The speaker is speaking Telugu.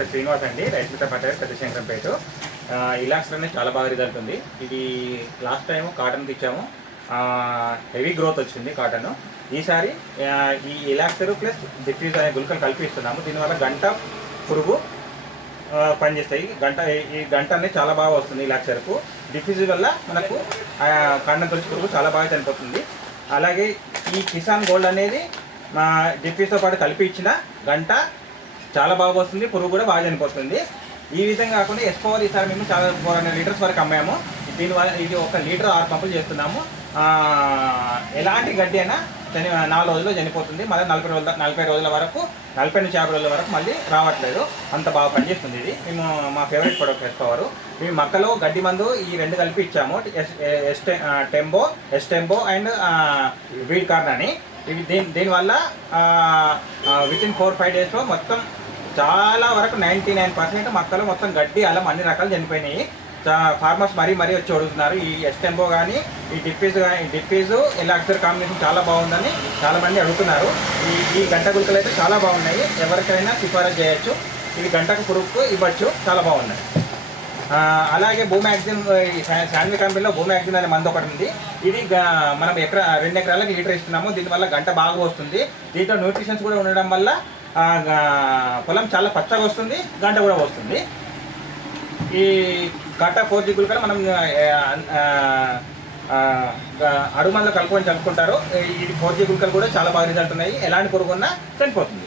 పేరు శ్రీనివాస్ అండి, రైతు మిత్ర ఫర్టిలైజర్ పెద్ద శంకరంపేట. ఇలాక్స్ అనేది చాలా బాగా రిజల్ట్ ఉంది. ఇది లాస్ట్ టైం కాటన్కి ఇచ్చాము, హెవీ గ్రోత్ వచ్చింది కాటన్. ఈసారి ఈ ఇలాక్సర్ ప్లస్ డిఫ్యూజ్ అనే గుళికలు కలిపి ఇస్తున్నాము. దీనివల్ల గంట పురుగు పనిచేస్తాయి. ఈ గంట అనేది చాలా బాగా వస్తుంది ఇలాక్సర్కు. డిఫ్యూజ్ వల్ల మనకు కాండం తొలిచి పురుగు చాలా బాగా చనిపోతుంది. అలాగే ఈ కిసాన్ గోల్డ్ అనేది డిఫ్యూజ్తో పాటు కలిపి ఇచ్చిన గంట చాలా బాగా వస్తుంది, పురుగు కూడా బాగా చనిపోతుంది. ఈ విధంగా కాకుండా ఎస్కోవర్ ఈసారి మేము చాలా 400 లీటర్స్ వరకు అమ్మాము. దీనివల్ల ఇది 1 లీటర్ 6 పంపులు చేస్తున్నాము. ఎలాంటి గడ్డి అయినా 4 రోజుల్లో చనిపోతుంది. మళ్ళీ 40 రోజుల వరకు, 40 నుంచి 50 రోజుల వరకు మళ్ళీ రావట్లేదు. అంత బాగా పనిచేస్తుంది ఇది. మేము మా ఫేవరెట్ ప్రొడక్ట్ ఎస్కోవర్. మేము మక్కలో గడ్డి మందు ఈ 2 కలిపి ఇచ్చాము, ఎస్టెంబో అండ్ వీడ్ కార్న్ అని. ఇవి దీనివల్ల వితిన్ 4-5 డేస్లో మొత్తం చాలా వరకు 99% మక్కలు మొత్తం గడ్డి అలం అన్ని రకాలు చనిపోయినాయి. ఫార్మర్స్ మరీ వచ్చి అడుగుతున్నారు. ఈ ఎస్టెంబో కానీ ఈ డిఫ్యూజ్ ఇలాక్సర్ కాంబినేషన్ చాలా బాగుందని చాలామంది అడుగుతున్నారు. ఈ గంట గుళికలు అయితే చాలా బాగున్నాయి, ఎవరికైనా సిఫారసు చేయొచ్చు. ఇవి గంటకు పురుగుకు ఇవ్వచ్చు, చాలా బాగున్నాయి. అలాగే బూమాక్సిన్, శాన్వి కంపెనీలో బూమాక్సిన్ అనే మందు ఒకటి ఉంది. ఇది మనం 2 ఎకరాలకు లీటర్ ఇస్తున్నాము. దీనివల్ల గంట బాగా వస్తుంది. దీంట్లో న్యూట్రిషన్స్ కూడా ఉండడం వల్ల పొలం చాలా పచ్చగా వస్తుంది, గంట కూడా వస్తుంది. ఈ కాటా 4G గుళికలు మనం అడుగు మందులో కలుపుకొని చల్లుకుంటారు. ఈ 4G గుళికలు కూడా చాలా బాగా రిజల్ట్ ఉన్నాయి. ఎలాంటి పురుగు ఉన్నా చనిపోతుంది.